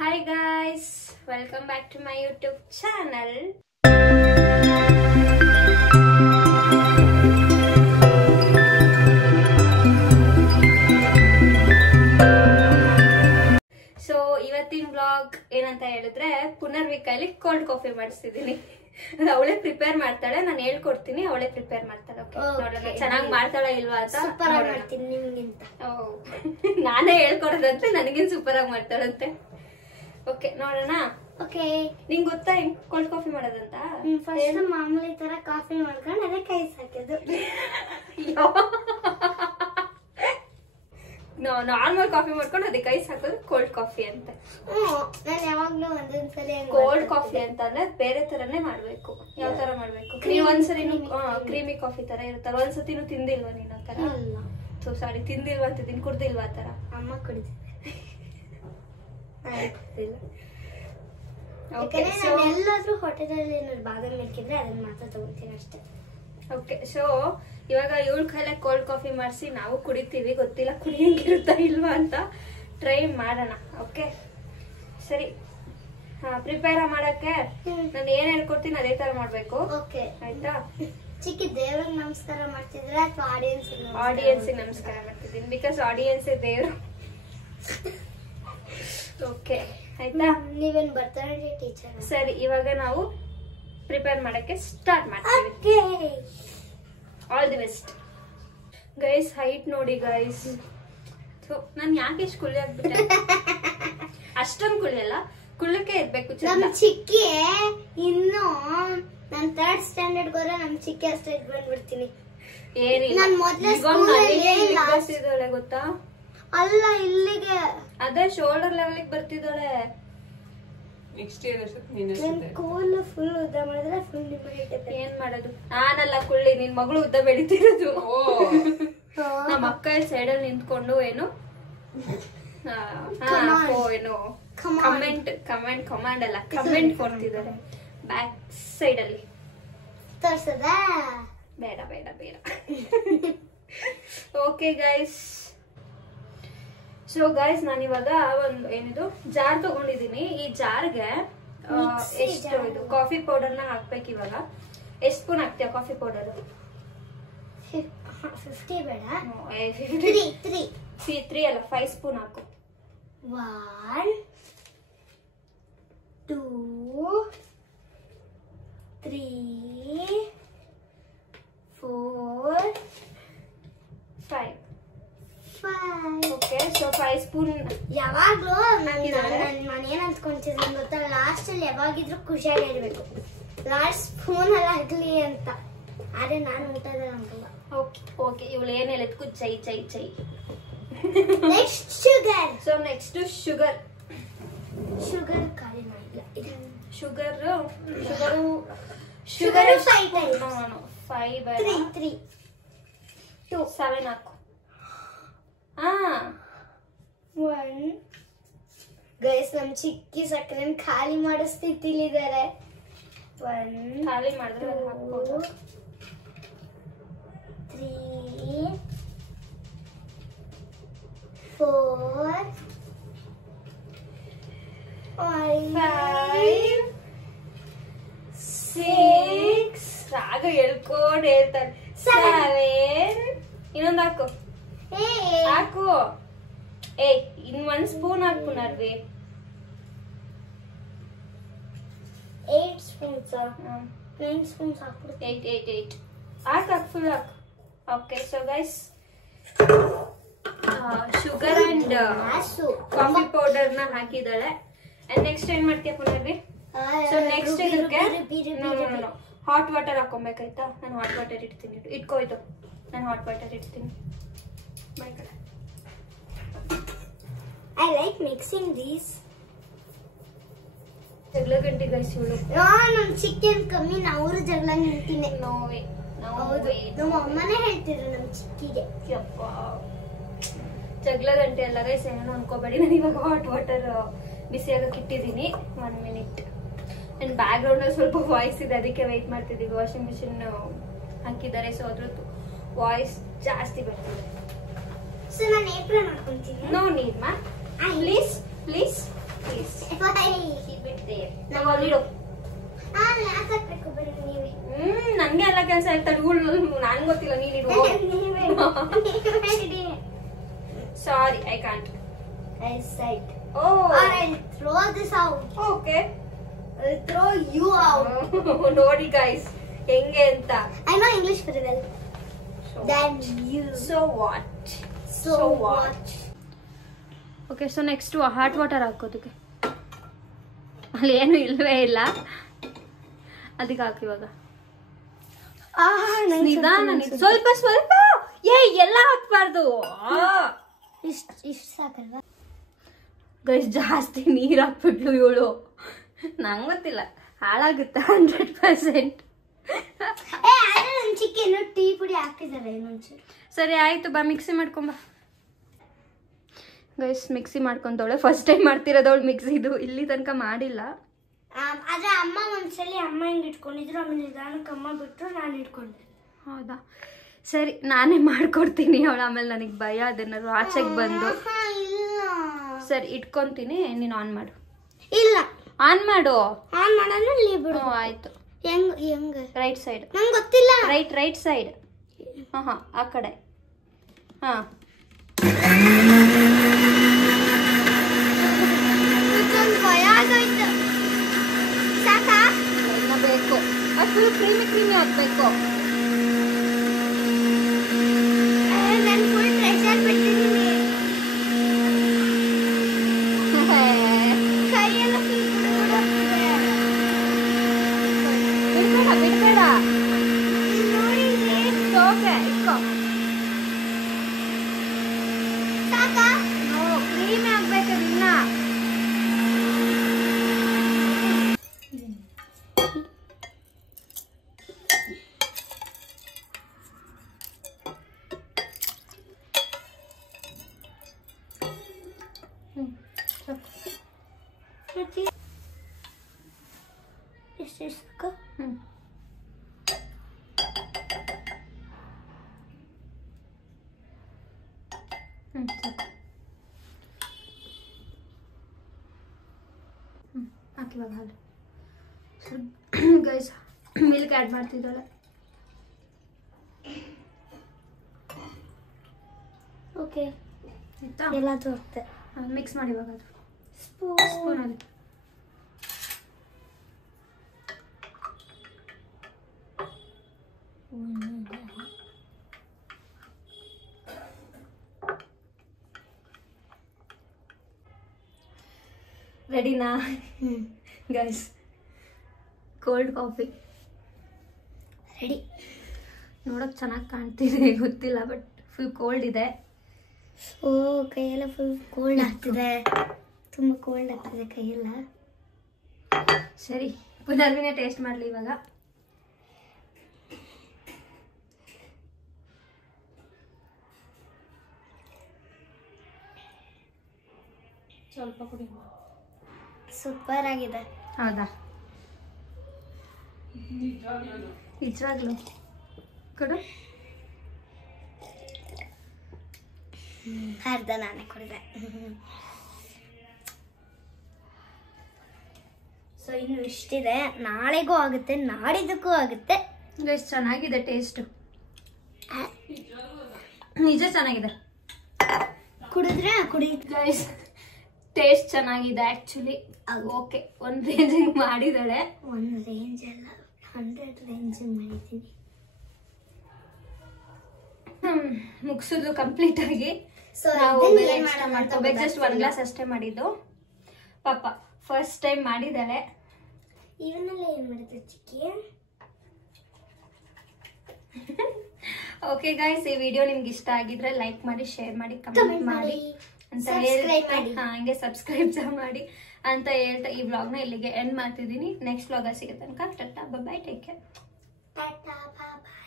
Hi guys, welcome back to my YouTube channel. So ಇವತ್ತಿನ vlog ಏನಂತ ಹೇಳಿದ್ರೆ ಪುನರ್ವಿ ಕೈಲಿ ಕೋಲ್ಡ್ ಕಾಫಿ ಮಾಡಿಸ್ತಿದ್ದೀನಿ. ಅವಳೇ ಪ್ರಿಪೇರ್ ಮಾಡ್ತಾಳೆ, ನಾನು ಹೇಳ್ಕೊಡ್ತೀನಿ, ಅವಳೇ ಪ್ರಿಪೇರ್ ಮಾಡ್ತಾಳೆ. ಓಕೆ ನೋಡೋಣ ಚೆನ್ನಾಗಿ ಮಾಡ್ತಾಳೆ ಇಲ್ವಾ ಅಂತ. ಸೂಪರ್ ಆಗಿ ಮಾಡ್ತೀನಿ ನಿಮ್ಗಿಂತ. ನಾನೇ ಹೇಳ್ಕೊಡೋದಂತೆ, ನನಗಿನ್ ಸೂಪರ್ ಆಗಿ ಮಾಡ್ತಾಳಂತೆ. ಓಕೆ ನೋಡೋಣ. ಓಕೆ ನಿಂಗೆ ಗೊತ್ತಾ ಹೆಂಗ್ ಕೋಲ್ಡ್ ಕಾಫಿ ಮಾಡೋದಂತ? ಫಸ್ಟ್ ಮಾಮೂಲಿ ತರ ಕಾಫಿ ಮಾಡ್ಕೊಂಡು ಅದಕ್ಕೆ ಐಸ್ ಹಾಕೋದು. ನಾರ್ಮಲ್ ಕಾಫಿ ಮಾಡ್ಕೊಂಡು ಅದಕ್ಕೆ ಐಸ್ ಹಾಕೋದು ಕೋಲ್ಡ್ ಕಾಫಿ ಅಂತ. ನಾನು ಯಾವಾಗ್ಲೂ ಒಂದೊಂದ್ಸಲಿ ಕೋಲ್ಡ್ ಕಾಫಿ ಅಂತ ಅಂದ್ರೆ ಬೇರೆ ತರನೇ ಮಾಡ್ಬೇಕು. ಯಾವ ತರ ಮಾಡ್ಬೇಕು? ನೀವ್ ಒಂದ್ಸರಿ ಕ್ರೀಮಿ ಕಾಫಿ ತರ ಇರುತ್ತಲ್ಲ, ಒಂದ್ಸತಿನೂ ತಿಂದಿಲ್ವಾ ನೀನ್ ಆ ತರ? ಸೊ ಸಾರಿ, ತಿಂದಿಲ್ವಾ ಅಂತಿದ್ದೀನಿ, ಕುಡ್ದಿಲ್ವಾ ಆ ತರ? ಅಮ್ಮ ಕುಡಿದಿದ್ದೆ. ಎಲ್ಲಾದ್ರೂ ಹೋಟೆಲಲ್ಲಿ ಏನಾದ್ರು ಬಾದಾಮಿ ಮಿಲ್ಕಿದ್ರೆ ಅದನ್ನ ಮಾತ್ರ ತಗೋತೀನಿ ಅಷ್ಟೇ. ಓಕೆ, ಸೊ ಇವಾಗ ಇವಳ ಕೈಲೇ ಕೋಲ್ಡ್ ಕಾಫಿ ಮಾಡಿಸಿ ನಾವು ಕುಡಿತೀವಿ. ಗೊತ್ತಿಲ್ಲ ಕುಡಿಯಂಗಿರುತ್ತಾ ಇಲ್ವಾ ಅಂತ, ಟ್ರೈ ಮಾಡೋಣ. ಓಕೆ ಸರಿ, ಪ್ರಿಪೇರ್ ಮಾಡಕ್ಕೆ ನಾನು ಏನ್ ಹೇಳ್ಕೊಡ್ತೀನಿ ಅದೇ ತರ ಮಾಡ್ಬೇಕು. ಓಕೆ ಆಯ್ತಾ? ಚಿಕ್ಕ ದೇವ್ರಿಗೆ ನಮಸ್ಕಾರ ಮಾಡ್ತಿದ್ರೆ ಅಥವಾ ಆಡಿಯನ್ಸ್ ನಮಸ್ಕಾರ ಮಾಡ್ತಿದ್ದೀನಿ, ಬಿಕಾಸ್ ಆಡಿಯನ್ಸ್ ದೇವ್ರು. ಓಕೆ ಆಯ್ತಾ? ನೀವೇನ್ ಬರ್ತಾರೆ ಟೀಚರ್? ಸರಿ, ಇವಾಗ ನಾವು ಪ್ರಿಪೇರ್ ಮಾಡಕ್ಕೆ ಸ್ಟಾರ್ಟ್ ಮಾಡ್ತೀವಿ. All the best guys. Height ನೋಡಿ ಗೈಸ್. ಸೊ ನಾನು ಯಾಕೆ ಇಷ್ಟು ಕುಳ್ಳಿ ಆಗ್ಬಿಟ್ಟೆ? ಅಷ್ಟೊಂದು ಕುಳ್ಳಿಯಲ್ಲ, ಕುಳ್ಳಕ್ಕೆ ಇರ್ಬೇಕು. ನಮ್ ಚಿಕ್ಕಿ ಇನ್ನು ನಾನ್ 3rd ಸ್ಟ್ಯಾಂಡರ್ಡ್ ಹೋದ್ರೆ ನಮ್ ಚಿಕ್ಕಿ ಅಷ್ಟೇ ಬಂದ್ಬಿಡ್ತೀನಿ. ಏನಿಲ್ಲ, ನಾನ್ ಮೊದ್ಲೇ ಗೊತ್ತಾ? ಅಲ್ಲ ಇಲ್ಲಿಗೆ ಅದೇ ಶೋಲ್ಡರ್ ಲೆವೆಲ್ ಬರ್ತಿದ್ದಾಳೆ. ಕೂಲ್ ಫುಲ್ ಉದ್ದ ಮಾಡಿದ್ರೆ ಫುಲ್ ಏನ್ ಮಾಡೋದು? ನಾನಲ್ಲ ಕುಳ್ಳಿ, ನಿನ್ ಮಗಳು ಉದ್ದ ಬೆಳಿತಿರೋದು. ನಮ್ಮ ಅಕ್ಕ ಸೈಡ್ ಅಲ್ಲಿ ನಿಂತ್ಕೊಂಡು ಏನು ಕಮೆಂಟ್ ಅಲ್ಲ ಕಮೆಂಟ್ ಕೊಡ್ತಿದ್ದಾರೆ ಬ್ಯಾಕ್ ಸೈಡ್ ಅಲ್ಲಿ. ತೋರ್ಸದ? ಬೇಡ ಬೇಡ ಬೇಡ. ಓಕೆ ಗೈಸ್, ಸೊ ಗೈಸ್ ನಾನಿವಾಗ ಒಂದು ಏನಿದು ಜಾರ್ ತಗೊಂಡಿದ್ದೀನಿ. ಈ ಜಾರ್ಗೆ ಎಷ್ಟು ಇದು ಕಾಫಿ ಪೌಡರ್ ನ ಹಾಕ್ಬೇಕು. ಇವಾಗ ಎಷ್ಟು ಸ್ಪೂನ್ ಹಾಕ್ತೀಯ ಕಾಫಿ ಪೌಡರ್? 50 ಬೇಡ, 3 ಅಲ್ಲ 5 ಸ್ಪೂನ್ ಹಾಕು. 1 2 3 4 5. Okay, so 5 spoon. ಯಾವಾಗ್ಲೂ ನಾನು ಏನ್ ಅನ್ಕೊಂತೀನಿ ಗೊತ್ತಾ, ಲಾಸ್ಟ್ ಅಲ್ಲಿ ಯಾವಾಗಿದ್ರು ಖುಷಿಯಾಗಿ ಇರ್ಬೇಕು, ಲಾಸ್ಟ್ ಸ್ಪೂನ್ ಅಲ್ಲಿ ಆಗ್ಲಿ ಅಂತ. ಆದ್ರೆ ನಾನು ಊಟದ ಅನ್ಕಲ್ಲ. ಓಕೆ ಓಕೆ, ಇವಳು ಏನ್ ಹೇಳದ್ಕು ಚೈ ಚೈ ಚೈ. Next sugar. So next sugar. Sugar ಖಾಲಿ ಮಾಡಿಲ್ಲ. ಶುಗರ್ 5 3 2 7 ಹಾಕು. 1 ಗೈಸ್, ನಮ್ ಚಿಕ್ಕಿ ಸಕ್ಕರೆ ಖಾಲಿ ಮಾಡೋ ಸ್ಥಿತಿಲಿದ್ದಾರೆ. 1 ಖಾಲಿ ಮಾಡಿದ್ರೆ ಹಾಕ್ಬೋದು. 3 4 5 6 ರಾಗ ಹೇಳ್ಕೊಂಡು ಹೇಳ್ತಾರೆ. 7 ಇನ್ನೊಂದು ಹಾಕು ಹಾಕು. ಇನ್ 1 ಸ್ಪೂನ್ ಹಾಕು ನರ್ವಿ. 8 ಸ್ಪೂನ್ಸ್ 9 ಸ್ಪೂನ್ಸ್ ಹಾಕ್ಬಿಡು. 8 ಹಾಕು ಫುಲ್ ಹಾಕು. Okay, so guys sugar and coffee powder ನ ಹಾಕಿದಾಳೆ. ಅಂಡ್ ನೆಕ್ಸ್ಟ್ ಏನ್ ಮಾಡ್ತೀಯ ಪುನರ್ವಿ? ಸೊ ನೆಕ್ಸ್ಟ್ ಇದಕ್ಕೆ ಹಾಟ್ ವಾಟರ್ ಹಾಕೊಬೇಕಾಯ್ತಾ? ನಾನು ಹಾಟ್ ವಾಟರ್ ಇಡ್ತೀನಿ. ಇಟ್ಕೋಯ್ತು, ನಾನು ಹಾಟ್ ವಾಟರ್ ಇಡ್ತೀನಿ. I like mixing these. ಜಗಳ ಗಂಟೆ ಗೈಸ್ ಇವಳು. ನಮ್ ಚಿಕ್ಕನ್ ಕಮ್ಮಿ, ನಾವು ಜಗಳ ನಿಂತೀನಿ. ನೋವೇ ನಮ್ಮ ಅಮ್ಮನೇ ಹೇಳ್ತಿದ್ರು ನಮ್ ಚಿಕ್ಕಿಗೆ. ಜಗಳ ಗಂಟೆ ಎಲ್ಲ ಗೈಸ್, ಏನೋ ಅನ್ಕೋಬೇಡಿ. ನಾನು ಇವಾಗ ಹಾಟ್ ವಾಟರ್ ಬಿಸಿಯಾಗಕ್ಕೆ ಇಟ್ಟಿದ್ದೀನಿ. 1 ಮಿನಿಟ್. ಅಂಡ್ ಬ್ಯಾಕ್ ಗ್ರೌಂಡ್ ಅಲ್ಲಿ ಸ್ವಲ್ಪ ವಾಯ್ಸ್ ಇದೆ, ಅದಕ್ಕೆ ವೆಯ್ಟ್ ಮಾಡ್ತಿದ್ದೀವಿ. ವಾಷಿಂಗ್ ಮಿಷಿನ್ ಹಾಕಿದ್ದಾರೆ, ಸೊ ಅದ್ರದ್ದು ವಾಯ್ಸ್ ಜಾಸ್ತಿ ಬರ್ತಿದೆ. ಸೊ ನಾನು ಏಪ್ರಿಲ್ ಮಾಡ್ಕೊಂತೀನಿ. ನೋ ನೀಡ್ ಮಾ, ಪ್ಲೀಸ್ ಪ್ಲೀಸ್ ಪ್ಲೀಸ್. ತಗೊಳ್ಳಿಡು. ನಂಗೆ ಎಲ್ಲ ಕೆಲಸ ಇರ್ತಾರೆ ನನ್ ಗೊತ್ತಿಲ್ಲ, ನೀನಿಡು. Sorry, I can't. Throw this out. Okay. I'll throw you out. ನೋಡಿ ಗೈಸ್ ಹೆಂಗೆ ಅಂತ. I know English very well. Then you. So what? So what? Okay, so next hot water ಹಾಕೋದಕ್ಕೆ. ಅಲ್ಲಿ ಏನು ಇಲ್ವೇ ಇಲ್ಲ, ಅದಕ್ಕೆ ಹಾಕಿ ಇವಾಗ. ನಿಧಾನ, ಸ್ವಲ್ಪ ಸ್ವಲ್ಪ. ಎಲ್ಲ ಹಾಕ್ಬಾರ್ದು. ಇಷ್ಟು ಸಾಕಲ್ವಾ ಗೈಸ್? ಜಾಸ್ತಿ ನೀರು ಹಾಕ್ಬಿಟ್ಲು ಇವಳು. ನಂಗೆ ಗೊತ್ತಿಲ್ಲ, ಹಾಳಾಗುತ್ತೆ 100%. ಚಿಕ್ಕೇನು ಟೀ ಪುಡಿ ಹಾಕಿದ್ದಾರೆ ಇನ್ನೊಂಚೂರು. ಸರಿ ಆಯ್ತು, ಬಾ ಮಿಕ್ಸಿ ಮಾಡ್ಕೊಂಬ. ಗೈಸ್ ಮಿಕ್ಸಿ ಮಾಡ್ಕೊಂತವಳೆ, ಫಸ್ಟ್ ಟೈಮ್ ಮಾಡ್ತಿರೋದವಳು ಮಿಕ್ಸಿದು, ಇಲ್ಲಿ ತನಕ ಮಾಡಿಲ್ಲ. ಆದ್ರೆ ಅಮ್ಮ ಒಂದ್ಸಲಿ ಅಮ್ಮ ಹಿಂಗ್ ಇಟ್ಕೊಂಡಿದ್ರು, ಆಮೇಲೆ ನಿಧಾನಕ್ಕೆ ಅಮ್ಮ ಬಿಟ್ರು, ನಾನು ಇಟ್ಕೊಂಡೆ. ಹೌದಾ? ಸರಿ, ನಾನೇ ಮಾಡ್ಕೊಡ್ತೀನಿ ಅವಳು, ಆಮೇಲೆ ನನಗೆ ಭಯ ಅದೇನಾದ್ರು ಆಚೆಗೆ ಬಂದು. ಸರಿ ಇಟ್ಕೊಂತೀನಿ, ನೀನು ಆನ್ ಮಾಡು. ಇಲ್ಲ, ಆನ್ ಮಾಡು. ಆನ್ ಮಾಡೋಣ ಬಿಡು. ಆಯ್ತು. ಹೆಂಗ್ ರೈಟ್ ಸೈಡ್. ನಂಗೆ ಗೊತ್ತಿಲ್ಲ. Right side. ಹಾ ಆ ಕಡೆ. ಹಾ ಭಯ ಆಗೋಯ್ತು. ಸಾಕಾ? ಬೇಕು, ಅದು ಕ್ರೀಮಿ ಹಾಕ್ಬೇಕು. ನಾನು ಫುಲ್ ಪ್ರೆಷರ್ ಬಿಟ್ಟಿದ್ದೀನಿ. ಕೈಯೆಲ್ಲ ಬಿಡ್ಬೇಡ. ನೋಡಿ ಓಕೆ, ಇಟ್ಕೋ. ಸಾಕಾ? ಕ್ರೀಮಿ ಆಗ್ಬೇಕು ಇನ್ನ. ಎಷ್ಟು ಸಾಕು? ಹಾಕಿವಾಗ ಹಾಲು. ಗೈಸ್ ಮಿಲ್ಕ್ ಆ್ಯಡ್ ಮಾಡ್ತಿದ್ದಾಳೆ. ಓಕೆ, ಆಯ್ತಾ? ಎಲ್ಲ ತೋರುತ್ತೆ. ಮಿಕ್ಸ್ ಮಾಡಿ ಇವಾಗ ಅದು ಸ್ಪೂನಲ್ಲಿ. ರೆಡಿನಾ? Guys cold coffee ready. ನೋಡೋಕೆ ಚೆನ್ನಾಗಿ ಕಾಣ್ತಿದೆ ಗೊತ್ತಿಲ್ಲ, ಬಟ್ ಫುಲ್ ಕೋಲ್ಡ್ ಇದೆ. ಓ, ಕೈಯೆಲ್ಲ ಫುಲ್ ಕೋಲ್ಡ್ ಆಗ್ತಿದೆ, ತುಂಬ ಕೋಲ್ಡ್ ಆಗ್ತಿದೆ ಕೈಯೆಲ್ಲ. ಸರಿ, ಪುನರ್ವಿನೇ ಟೇಸ್ಟ್ ಮಾಡಲಿ ಇವಾಗ. ಸ್ವಲ್ಪ ಕುಡಿ. ಸೂಪರ್ ಆಗಿದೆ. ಹೌದಾ? ನಿಜವಾಗ್ಲು ಕೊಡು. ಅರ್ಧ ನಾನೇ ಕುಡಿದೆ. ಸೊ ಇನ್ನು ಇಷ್ಟಿದೆ, ನಾಳೆಗೂ ಆಗುತ್ತೆ, ನಾಡಿದ್ದಕ್ಕೂ ಆಗುತ್ತೆ. ಎಷ್ಟು ಚೆನ್ನಾಗಿದೆ ಟೇಸ್ಟ್, ನಿಜ ಚೆನ್ನಾಗಿದೆ. ಕುಡಿದ್ರೆ ಕುಡಿ ಗೈಸ್, ಟೇಸ್ಟ್ ಚೆನ್ನಾಗಿದೆ ಆಕ್ಚುಲಿ. ಓಕೆ, ಒಂದು ರೇಂಜಿಂಗ್ ಮಾಡಿದಾಳೆ. ಒಂದು ರೇಂಜ್ ಅಲ್ಲ, 100 ರೇಂಜ್ ಮಾಡಿದ್ದೀನಿ. ಮುಗಿಸಿದ್ಲು ಕಂಪ್ಲೀಟ್ ಆಗಿ. ಸೊ ನಾವು ಮಾಡ್ಕೋಬೇಕು. ಜಸ್ಟ್ 1 ಗ್ಲಾಸ್ ಅಷ್ಟೇ ಮಾಡಿದ್ದು. ಪಾಪ ಫಸ್ಟ್ ಟೈಮ್ ಮಾಡಿದಾಳೆ. ಇವನ್ನೆಲ್ಲ ಏನ್ ಮಾಡಿದ್ರು ಚಿಕ್ಕಿ? ಓಕೆ ಗೈಸ್, ಈ ವಿಡಿಯೋ ನಿಮ್ಗೆ ಇಷ್ಟ ಆಗಿದ್ರೆ ಲೈಕ್ ಮಾಡಿ, ಶೇರ್ ಮಾಡಿ, ಕಮೆಂಟ್ ಮಾಡಿ ಅಂತ ಹೇಳ್ತಾ, ಹಂಗೆ ಸಬ್ಸ್ಕ್ರೈಬ್ ಸಹ ಮಾಡಿ ಅಂತ ಹೇಳ್ತಾ ಈ ವ್ಲಾಗ್ನ ಇಲ್ಲಿಗೆ ಎಂಡ್ ಮಾಡ್ತಿದ್ದೀನಿ. ನೆಕ್ಸ್ಟ್ ವ್ಲಾಗ್ ಸಿಗುತ್ತೆ ತನಕ tata, bye bye, take care. Tata, ಬಾಯ್.